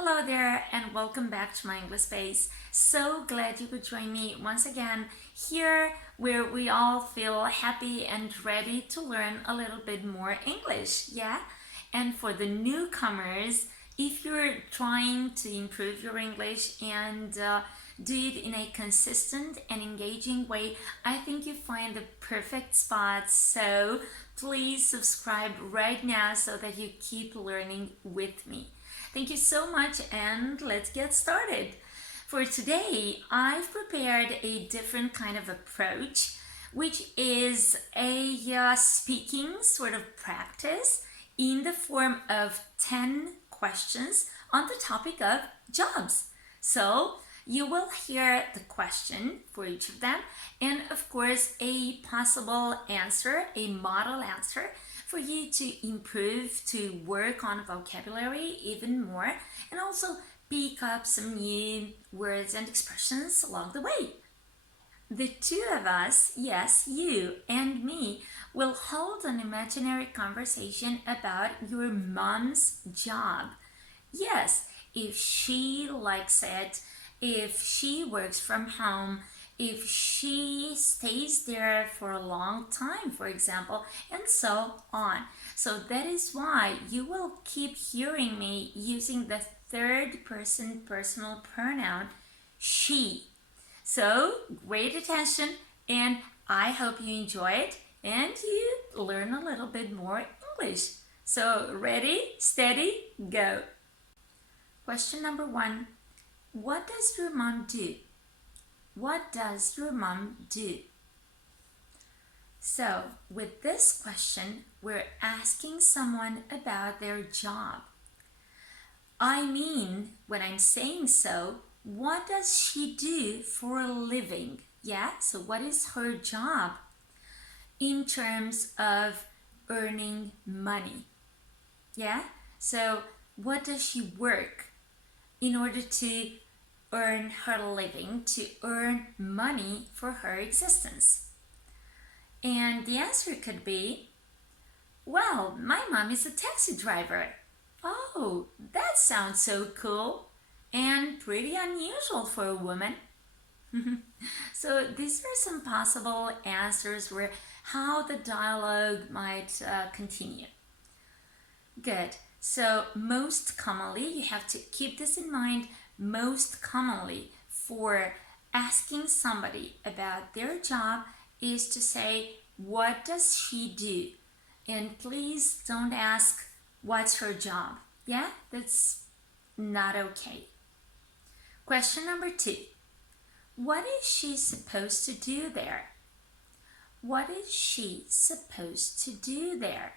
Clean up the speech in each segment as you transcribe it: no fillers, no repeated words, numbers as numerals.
Hello there and welcome back to my English space. So glad you could join me once again here where we all feel happy and ready to learn a little bit more English, yeah? And for the newcomers, if you're trying to improve your English and do it in a consistent and engaging way, I think you find the perfect spot. So please subscribe right now so that you keep learning with me. Thank you so much and let's get started. For today, I've prepared a different kind of approach, which is a speaking sort of practice in the form of 10 questions on the topic of jobs. So you will hear the question for each of them and of course a possible answer, a model answer for you to improve, to work on vocabulary even more, and also pick up some new words and expressions along the way. The two of us, yes, you and me, will hold an imaginary conversation about your mom's job. Yes, if she likes it, if she works from home, if she stays there for a long time, for example, and so on. So that is why you will keep hearing me using the third person personal pronoun she. So great attention, and I hope you enjoy it and you learn a little bit more English. So ready, steady, go. Question number 1. What does your mom do? What does your mom do? So, with this question, we're asking someone about their job. I mean, when I'm saying so, what does she do for a living? Yeah, so what is her job in terms of earning money? Yeah, so what does she work in order to earn her living, to earn money for her existence? And the answer could be, well, my mom is a taxi driver. Oh, that sounds so cool and pretty unusual for a woman. So these are some possible answers where how the dialogue might continue. Good. So most commonly, you have to keep this in mind, most commonly for asking somebody about their job is to say, what does she do? And please don't ask, what's her job? Yeah, that's not okay. Question number 2. What is she supposed to do there? What is she supposed to do there?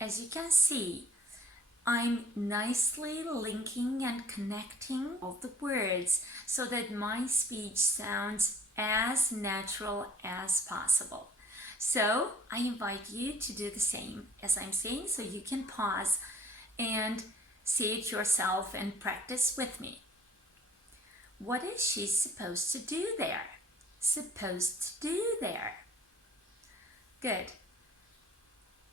As you can see, I'm nicely linking and connecting all the words so that my speech sounds as natural as possible. So I invite you to do the same as I'm saying, so you can pause and say it yourself and practice with me. What is she supposed to do there? Supposed to do there. Good.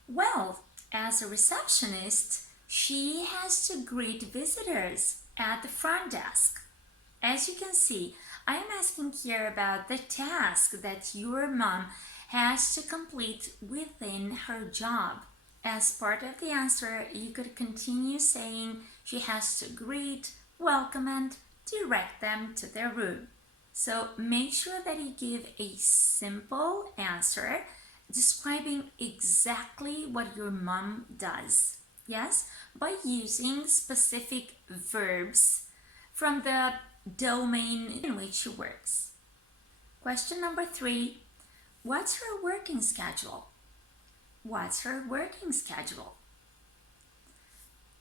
Well, as a receptionist, she has to greet visitors at the front desk. As you can see, I am asking here about the task that your mom has to complete within her job. As part of the answer, you could continue saying she has to greet, welcome, and direct them to their room. So make sure that you give a simple answer describing exactly what your mom does. Yes, by using specific verbs from the domain in which she works. Question number 3. What's her working schedule? What's her working schedule?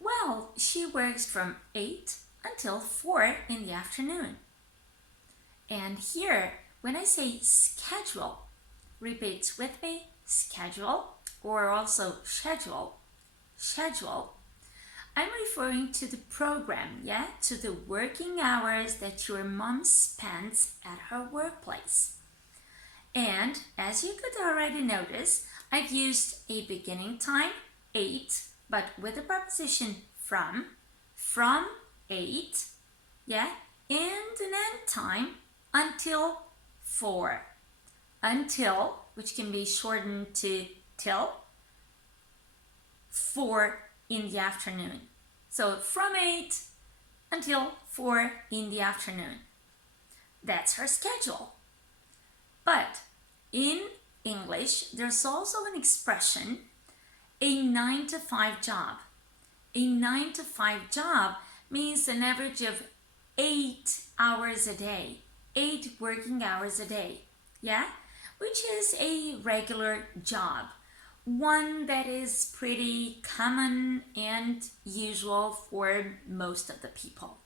Well, she works from 8 until 4 in the afternoon. And here, when I say schedule, repeat with me, schedule, or also schedule, I'm referring to the program, yeah, to the working hours that your mom spends at her workplace. And as you could already notice, I've used a beginning time, 8, but with the preposition from, from 8, yeah, and an end time until 4. Until, which can be shortened to till, 4 in the afternoon. So from 8 until 4 in the afternoon. That's her schedule. But in English, there's also an expression, a 9 to 5 job. A 9 to 5 job means an average of 8 hours a day, 8 working hours a day, yeah? Which is a regular job, one that is pretty common and usual for most of the people.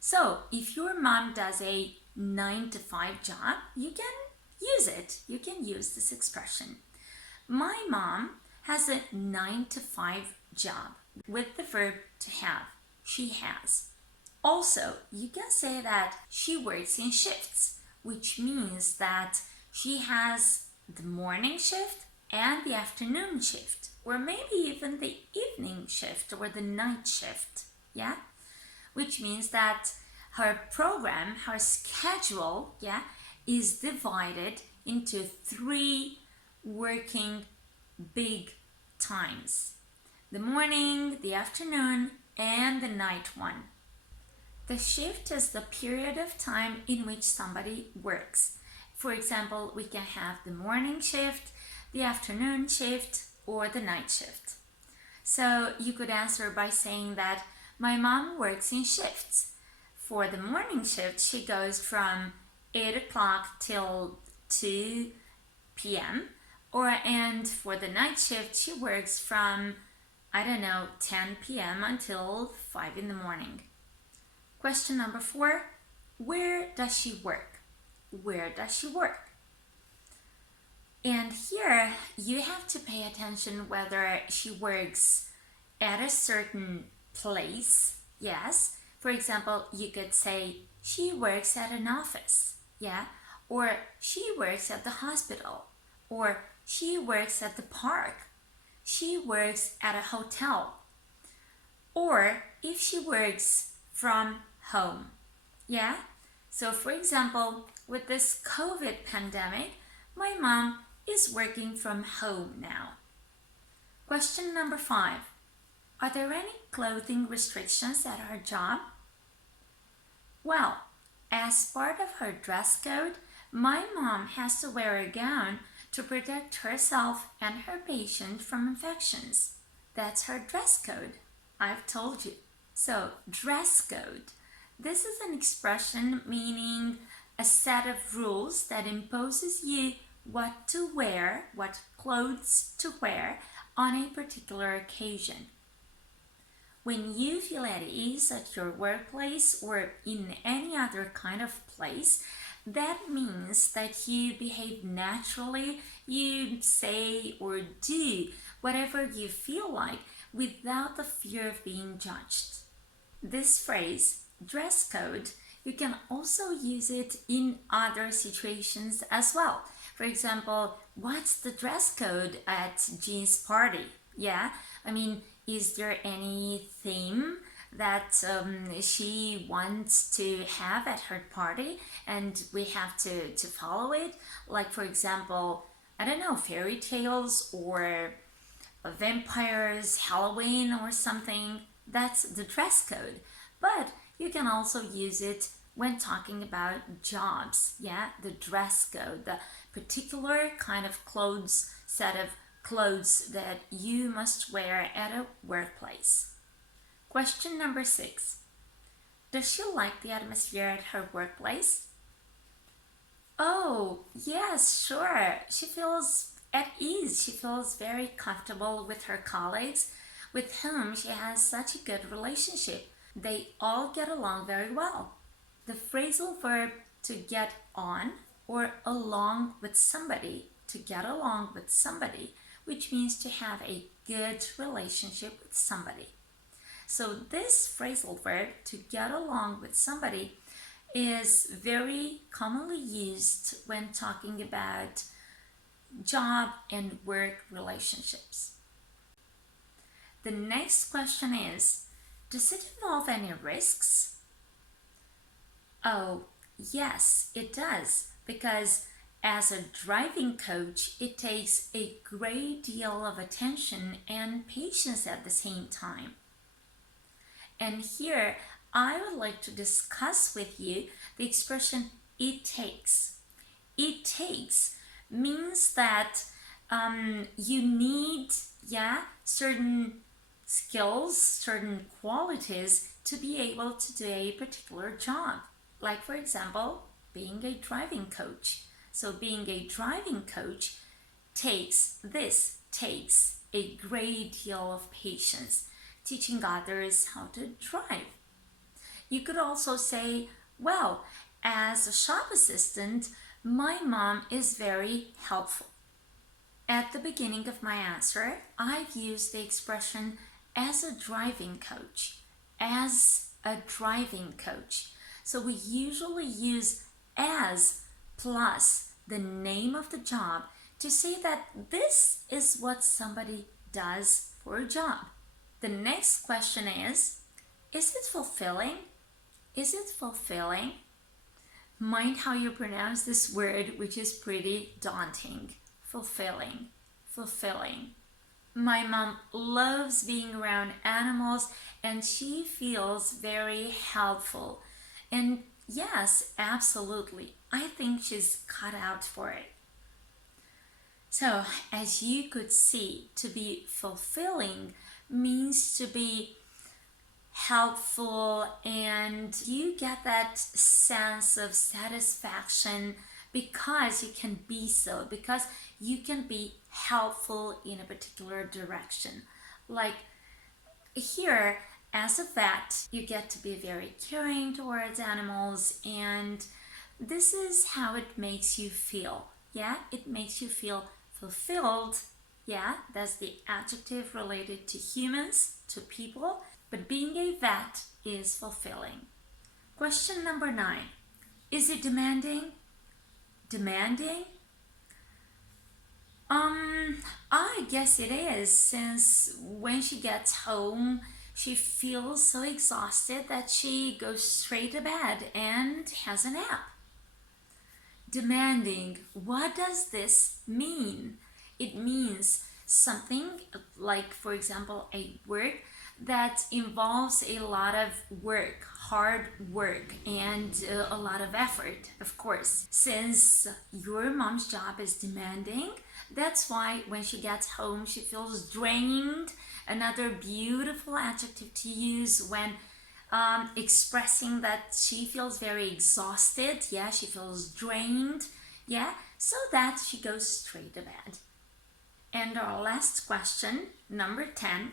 So if your mom does a 9 to 5 job, you can use it. You can use this expression. My mom has a 9 to 5 job with the verb to have. She has. Also, you can say that she works in shifts, which means that she has the morning shift and the afternoon shift, or maybe even the evening shift or the night shift, yeah? Which means that her program, her schedule, yeah, is divided into 3 working big times: the morning, the afternoon, and the night one. The shift is the period of time in which somebody works. For example, we can have the morning shift, the afternoon shift, or the night shift. So you could answer by saying that my mom works in shifts. For the morning shift, she goes from 8 o'clock till 2 p.m. And for the night shift, she works from, 10 p.m. until 5 in the morning. Question number 4, where does she work? Where does she work? And here you have to pay attention whether she works at a certain place. Yes. For example, you could say she works at an office. Yeah. Or she works at the hospital. Or she works at the park. She works at a hotel. Or if she works from home. Yeah. So for example, with this COVID pandemic, my mom is working from home now. Question number 5. Are there any clothing restrictions at her job? Well, as part of her dress code, my mom has to wear a gown to protect herself and her patient from infections. That's her dress code. I've told you. So, dress code. This is an expression meaning a set of rules that imposes you what to wear, what clothes to wear on a particular occasion. When you feel at ease at your workplace or in any other kind of place, that means that you behave naturally, you say or do whatever you feel like without the fear of being judged. This phrase, dress code, you can also use it in other situations as well. For example, what's the dress code at Jean's party? Yeah, is there any theme that she wants to have at her party and we have to follow it? Like, for example, fairy tales or vampires, Halloween or something. That's the dress code. But you can also use it when talking about jobs, yeah? The dress code, the particular kind of set of clothes that you must wear at a workplace. Question number 6. Does she like the atmosphere at her workplace? Oh, yes, sure. She feels at ease. She feels very comfortable with her colleagues, with whom she has such a good relationship. They all get along very well. The phrasal verb to get on or along with somebody, to get along with somebody, which means to have a good relationship with somebody. So this phrasal verb, to get along with somebody, is very commonly used when talking about job and work relationships. The next question is, Does it involve any risks? Oh, yes, it does. Because as a driving coach, it takes a great deal of attention and patience at the same time. And here, I would like to discuss with you the expression it takes. It takes means that you need, certain skills, certain qualities to be able to do a particular job. Like, for example, being a driving coach. So, being a driving coach takes a great deal of patience, teaching others how to drive. You could also say, well, as a shop assistant, my mom is very helpful. At the beginning of my answer, I've used the expression as a driving coach. As a driving coach. So we usually use as plus the name of the job to say that this is what somebody does for a job. The next question is it fulfilling? Is it fulfilling? Mind how you pronounce this word, which is pretty daunting. Fulfilling. Fulfilling. My mom loves being around animals and she feels very helpful. And yes, absolutely. I think she's cut out for it. So, as you could see, to be fulfilling means to be helpful, and you get that sense of satisfaction because you can be so, because you can be helpful in a particular direction. Like here, as a vet, you get to be very caring towards animals, and this is how it makes you feel. Yeah, it makes you feel fulfilled. Yeah, that's the adjective related to humans, to people. But being a vet is fulfilling. Question number 9. Is it demanding? Demanding? I guess it is, since when she gets home, she feels so exhausted that she goes straight to bed and has a nap. Demanding. What does this mean? It means something like, for example, a work that involves a lot of work, hard work, and a lot of effort, of course. Since your mom's job is demanding, that's why when she gets home, she feels drained. Another beautiful adjective to use when expressing that she feels very exhausted. Yeah, she feels drained. Yeah, so that she goes straight to bed. And our last question, number 10.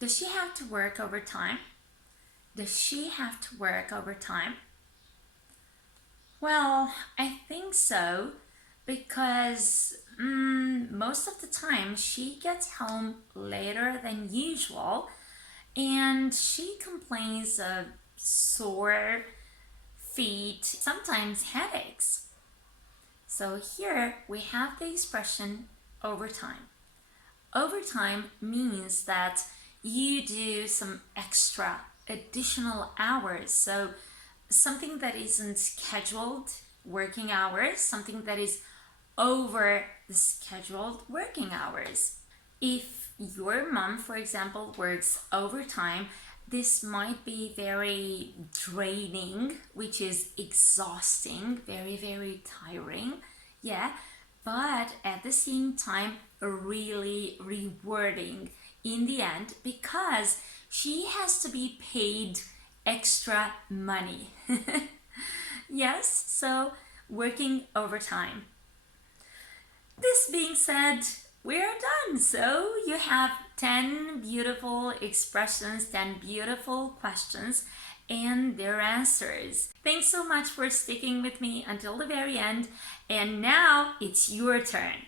Does she have to work overtime? Does she have to work overtime? Well, I think so, because most of the time she gets home later than usual, and she complains of sore feet, sometimes headaches. So here we have the expression overtime. Overtime means that you do some extra additional hours. So something that isn't scheduled working hours, something that is over the scheduled working hours. If your mom, for example, works overtime, this might be very draining, which is exhausting, very, very tiring. Yeah, but at the same time, really rewarding in the end, because she has to be paid extra money. Yes, so working overtime. This being said, we're done. So you have 10 beautiful expressions, 10 beautiful questions, and their answers. Thanks so much for sticking with me until the very end. And now it's your turn.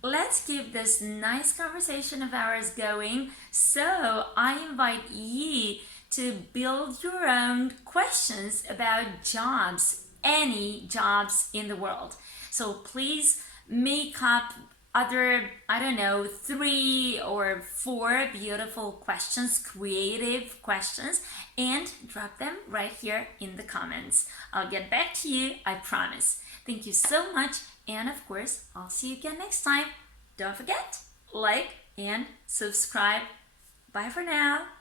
Let's keep this nice conversation of ours going. So I invite you to build your own questions about jobs, any jobs in the world. So please make up other, I don't know, 3 or 4 beautiful questions, creative questions, and drop them right here in the comments. I'll get back to you, I promise. Thank you so much, and of course, I'll see you again next time. Don't forget, like and subscribe. Bye for now.